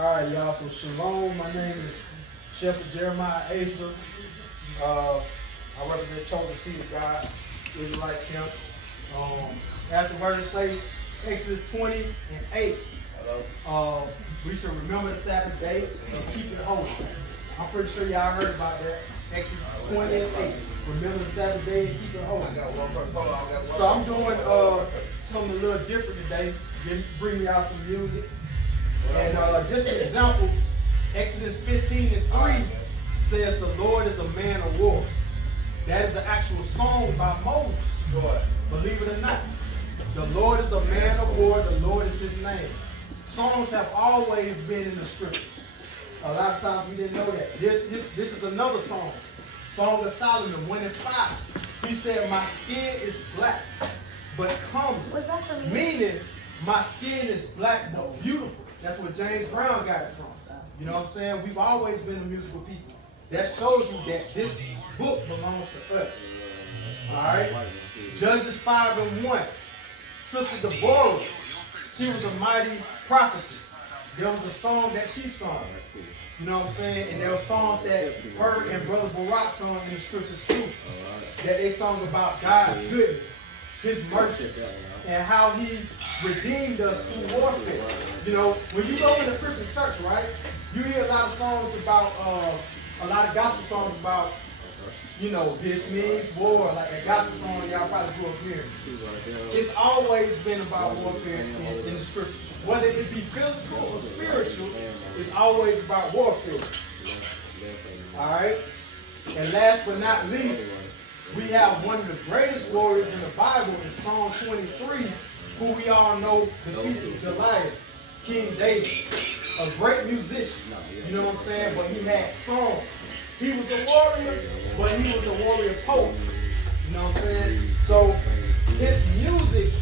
All right, y'all. So shalom. My name is Shepherd Jeremiah Asa. I represent Chosen Seed of God, Israelite Camp. As the word says, Exodus 20 and 8. We should remember the Sabbath day and keep it holy. I'm pretty sure y'all heard about that. Exodus 20 and 8. Remember the Sabbath day and keep it holy. So I'm doing something a little different today. Bring me out some music. And just an example, Exodus 15 and 3 says the Lord is a man of war. That is an actual song by Moses. Believe it or not. The Lord is a man of war. The Lord is his name. Songs have always been in the scriptures. A lot of times we didn't know that. This is another song. Song of Solomon 1 and 5. He said, my skin is black, but comely. Was that for me? Meaning, my skin is black but beautiful. That's where James Brown got it from. You know what I'm saying? We've always been a musical people. That shows you that this book belongs to us. Alright? Judges 5 and 1. Sister Deborah, she was a mighty prophetess. There was a song that she sung. You know what I'm saying? And there were songs that her and Brother Barak sung in the scriptures too. That they sung about God's goodness, his mercy, and how he redeemed us through warfare. You know, when you go in a Christian church, right, you hear a lot of songs about, a lot of gospel songs about, you know, this means war, like a gospel song y'all probably grew up hearing. It's always been about warfare in the scriptures. Whether it be physical or spiritual, it's always about warfare. Alright? And last but not least, we have one of the greatest warriors in the Bible in Psalm 23, who we all know defeated Goliath, King David. A great musician, you know what I'm saying? But he had songs. He was a warrior, but he was a warrior poet. You know what I'm saying? So his music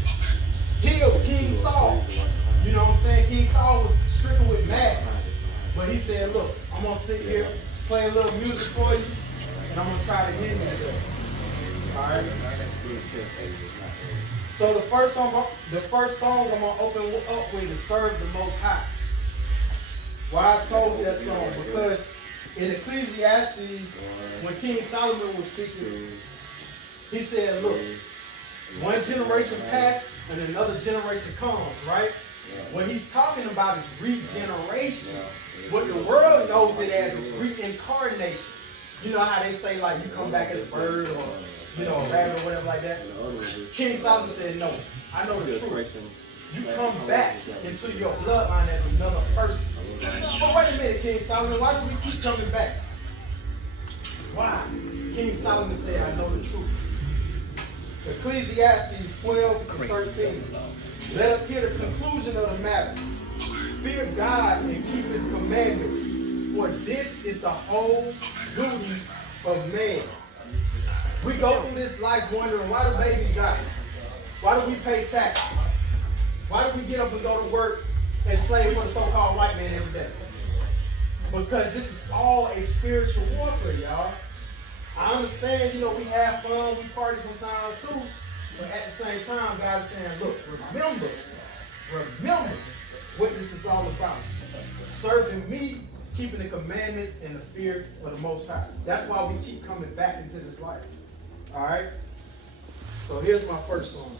healed King Saul. You know what I'm saying? King Saul was stricken with madness. But he said, look, I'm going to sit here, play a little music for you, and I'm going to try to heal you today. Alright? So the first song I'm going to open up with is Serve the Most High. Why I chose that song? Because in Ecclesiastes, when King Solomon was speaking, he said, look, one generation passed and another generation comes, right? What he's talking about is regeneration. What the world knows it as is reincarnation. You know how they say, like, you come back as a bird or, you know, a rabbit or whatever like that? King Solomon said, no, I know the truth. You come back into your bloodline as another person. But wait a minute, King Solomon, why do we keep coming back? Why? King Solomon said, I know the truth. Ecclesiastes 12 and 13. Let us hear the conclusion of the matter. Fear God and keep his commandments, for this is the whole duty of man. We go through this life wondering, why do babies die? Why do we pay taxes? Why do we get up and go to work and slave for the so-called white man every day? Because this is all a spiritual warfare, y'all. I understand, you know, we have fun, we party sometimes too, but at the same time, God is saying, look, remember what this is all about. Serving me, keeping the commandments and the fear of the Most High. That's why we keep coming back into this life. All right? So here's my first song.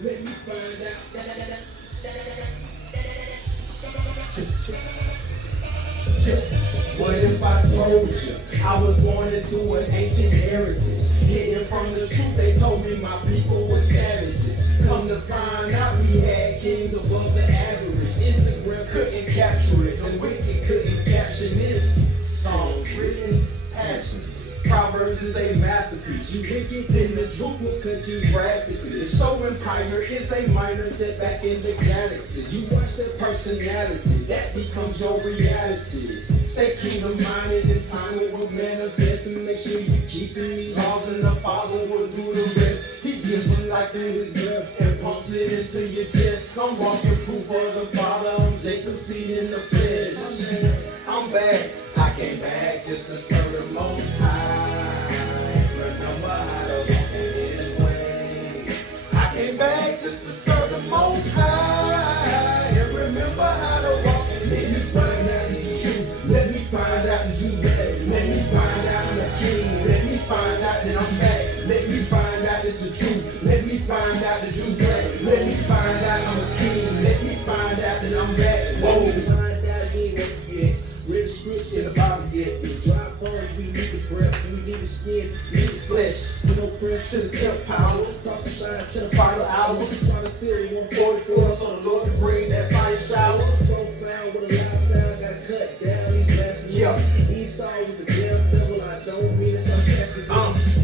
Let me find out. What if I told you I was born into an ancient heritage? Hidden from the truth, they told me my people were savages. Come to find out we had kings above the average. Instagram couldn't capture it, the wicked couldn't caption this. Songs written, passion. Proverbs is a masterpiece. You wicked, then the truth will cut you drastically. The show empire is a minor setback in the galaxy. You watch their personality, that becomes your reality. Stay kingdom-minded, this time it will manifest. And make sure you keep these laws, and the Father will do the rest. He gives them life through his blood and pumps it into your chest. I'm walking proof of the Father, I'm Jacob's seed in the flesh. I'm back, I came back just to serve the Most High. Remember how to walk in his way. beat the flesh. No press to the temp power. Prophesy to the final hour. Trying to seal 144 so the Lord can bring that fire shower. Profound with a loud sound, gotta cut down these lessons. Yeah. Esau with the damn devil, I don't mean it's sarcastic.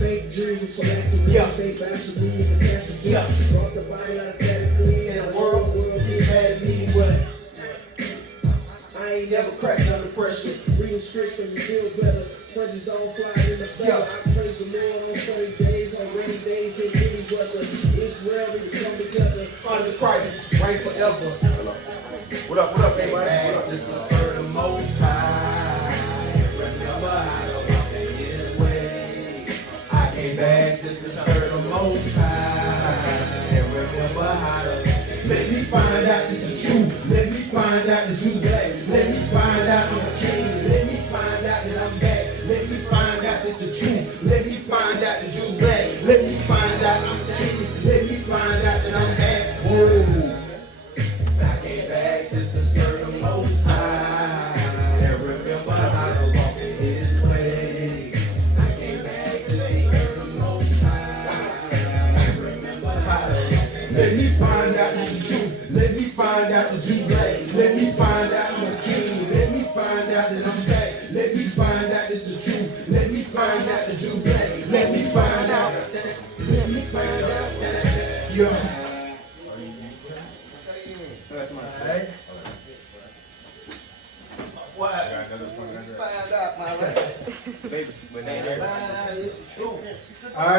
Fake dreams with phylactery. They bashing me with the casting. Yeah. Brought the body out of category in the world be mad at me, but I ain't never cracked under pressure. Reading scripts and feel better. Sundays on flying in the feather. I praise the Lord on sunny days, on rainy days, in any weather. Israel, we come together. Under Christ, reign forever. What up, everybody? Just to serve the Most High. Remember how to walk in His way. I came back just to serve the Most High. And remember how to let me find out this is the truth. Let me find out the Jews black. Let me find out I'm a king. Let me find out that I'm back. Let me find out it's the truth. Let me find out the Jews black. Let me find out I'm the king. Let me find out that I'm back. Whoa. I came back just to serve the Most High. And remember how to walk in His way. I came back just to serve the Most High. And remember how to let me find out the truth. Let me find out the Jews black. Let me find out I'm a king. Let me find out that I'm back. Let me find out it's the truth. Let me find out the Jews black. Let me find out. Let me find out. Yeah. Alright. What? Find out, my right. Baby, find out it's the truth. Alright.